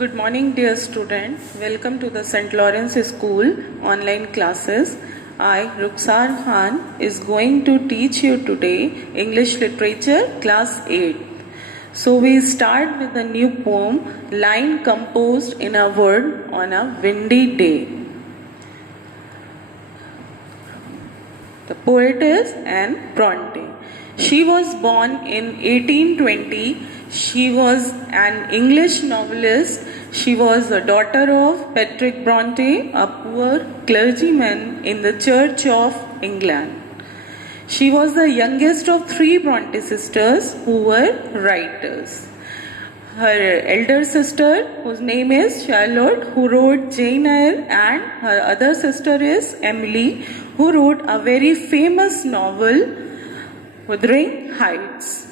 Good morning, dear student. Welcome to the St. Lawrence School online classes. I, Rukhsar Khan, is going to teach you today English Literature Class 8. So we start with a new poem, line composed in a word on a windy day. The poet is Anne Bronte. She was born in 1820. She was an English novelist. She was the daughter of Patrick Bronte, a poor clergyman in the Church of England. She was the youngest of three Bronte sisters who were writers. Her elder sister, whose name is Charlotte, who wrote Jane Eyre, and her other sister is Emily, who wrote a very famous novel, Wuthering Heights.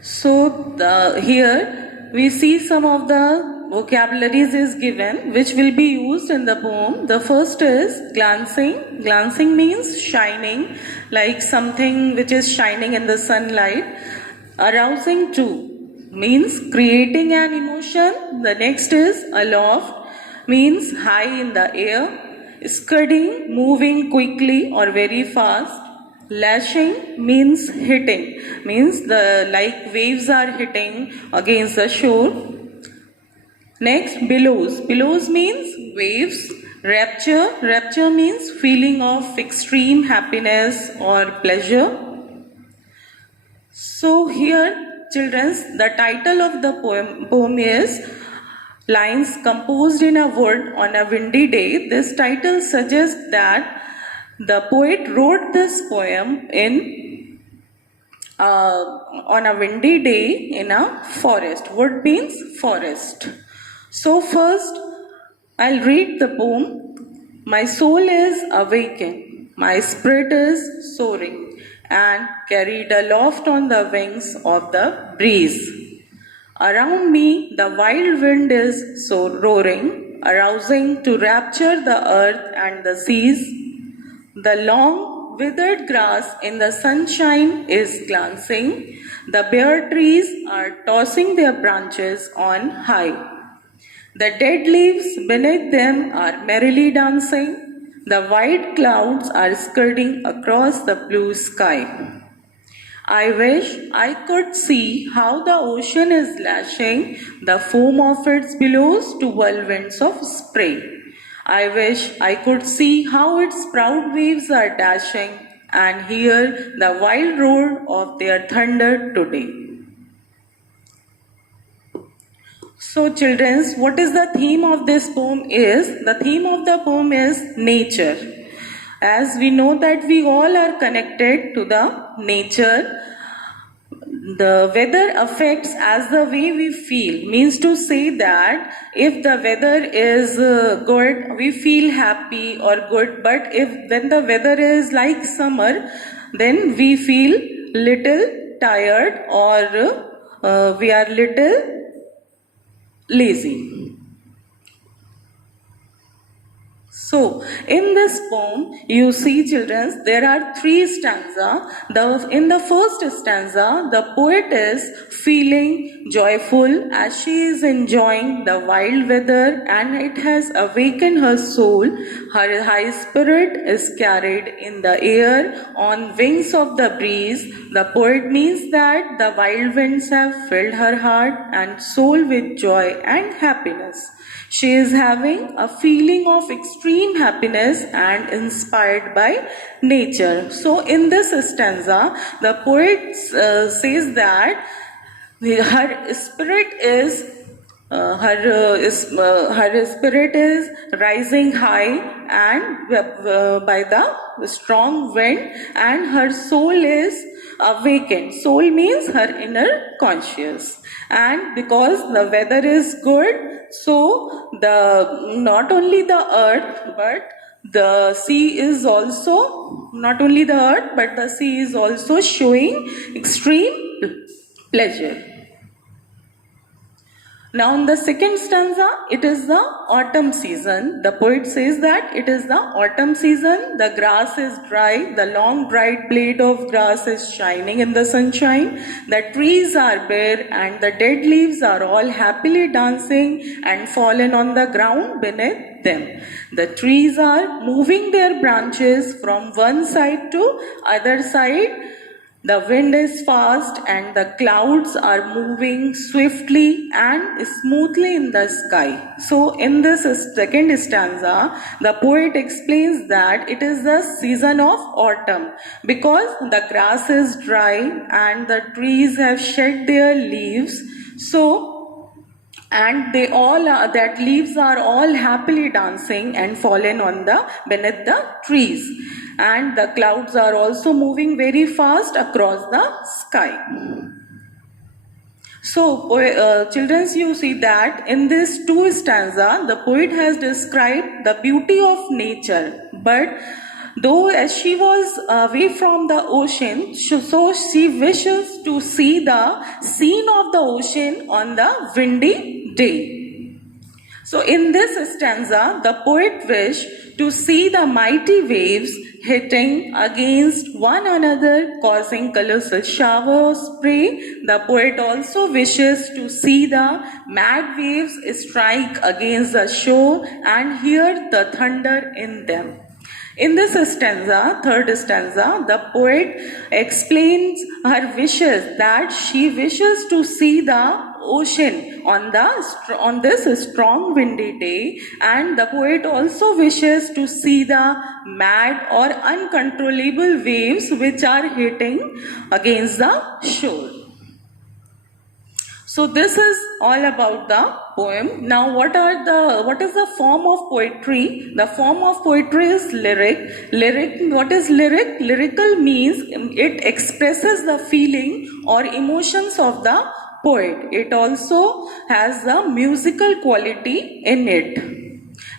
So here we see some of the vocabularies is given which will be used in the poem. The first is glancing. Glancing means shining, like something which is shining in the sunlight. Arousing too means creating an emotion. The next is aloft, means high in the air. Scudding, moving quickly or very fast. Lashing means hitting, means the like waves are hitting against the shore. Next, billows. Billows means waves. Rapture. Rapture means feeling of extreme happiness or pleasure. So here, children, the title of the poem is Lines Composed in a Wood on a Windy Day. This title suggests that the poet wrote this poem on a windy day in a forest. Wood means forest. So first, I'll read the poem. My soul is awakened, my spirit is soaring, and carried aloft on the wings of the breeze. Around me, the wild wind is so roaring, arousing to rapture the earth and the seas. The long, withered grass in the sunshine is glancing. The bare trees are tossing their branches on high. The dead leaves beneath them are merrily dancing. The white clouds are skirting across the blue sky. I wish I could see how the ocean is lashing the foam of its billows to whirlwinds of spray. I wish I could see how its proud waves are dashing and hear the wild roar of their thunder today. So children, what is the theme of this poem is? The theme of the poem is nature. As we know that we all are connected to the nature, the weather affects as the way we feel. Means to say that if the weather is good, we feel happy or good. But when the weather is like summer, then we feel little tired or we are little lazy. So, in this poem, you see children, there are three stanzas. In the first stanza, the poet is feeling joyful as she is enjoying the wild weather and it has awakened her soul. Her high spirit is carried in the air on wings of the breeze. The poet means that the wild winds have filled her heart and soul with joy and happiness. She is having a feeling of extreme happiness and inspired by nature. So in this stanza, the poet says that her spirit is her spirit is rising high and by the strong wind, and her soul is awakened. Soul means her inner conscious, and because the weather is good, so not only the earth but the sea is also, not only the earth but the sea is also showing extreme pleasure. Now in the second stanza, it is the autumn season. The poet says that it is the autumn season, the grass is dry, the long bright blade of grass is shining in the sunshine, the trees are bare and the dead leaves are all happily dancing and fallen on the ground beneath them. The trees are moving their branches from one side to other side. The wind is fast and the clouds are moving swiftly and smoothly in the sky. So in this second stanza, the poet explains that it is the season of autumn because the grass is dry and the trees have shed their leaves. So and they all are, that leaves are all happily dancing and fallen on the beneath the trees, and the clouds are also moving very fast across the sky. So children, you see that in this two stanza the poet has described the beauty of nature, but though as she was away from the ocean, so she wishes to see the scene of the ocean on the windy day. So in this stanza, the poet wished to see the mighty waves hitting against one another, causing colossal shower of spray. The poet also wishes to see the mad waves strike against the shore and hear the thunder in them. In this stanza, third stanza, the poet explains her wishes, that she wishes to see the ocean on this strong windy day, and the poet also wishes to see the mad or uncontrollable waves which are hitting against the shore. So this is all about the poem. Now what is the form of poetry? The form of poetry is lyric. What is lyric? Lyrical means it expresses the feeling or emotions of the poet. It also has the musical quality in it.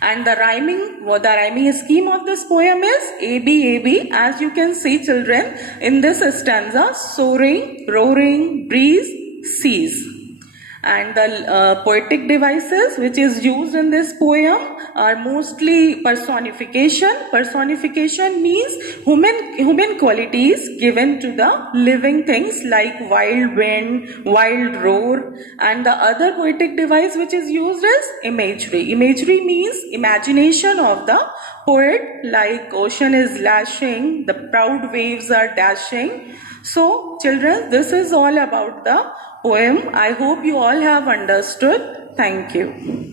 And the rhyming scheme of this poem is AB, AB. As you can see, children, in this stanza, soaring, roaring, breeze, seas. And the poetic devices which is used in this poem are mostly personification. Personification means human qualities given to the living things like wild wind, wild roar, and the other poetic device which is used is imagery. Imagery means imagination of the poet, like ocean is lashing, the proud waves are dashing. So children, this is all about the poem. I hope you all have understood. Thank you.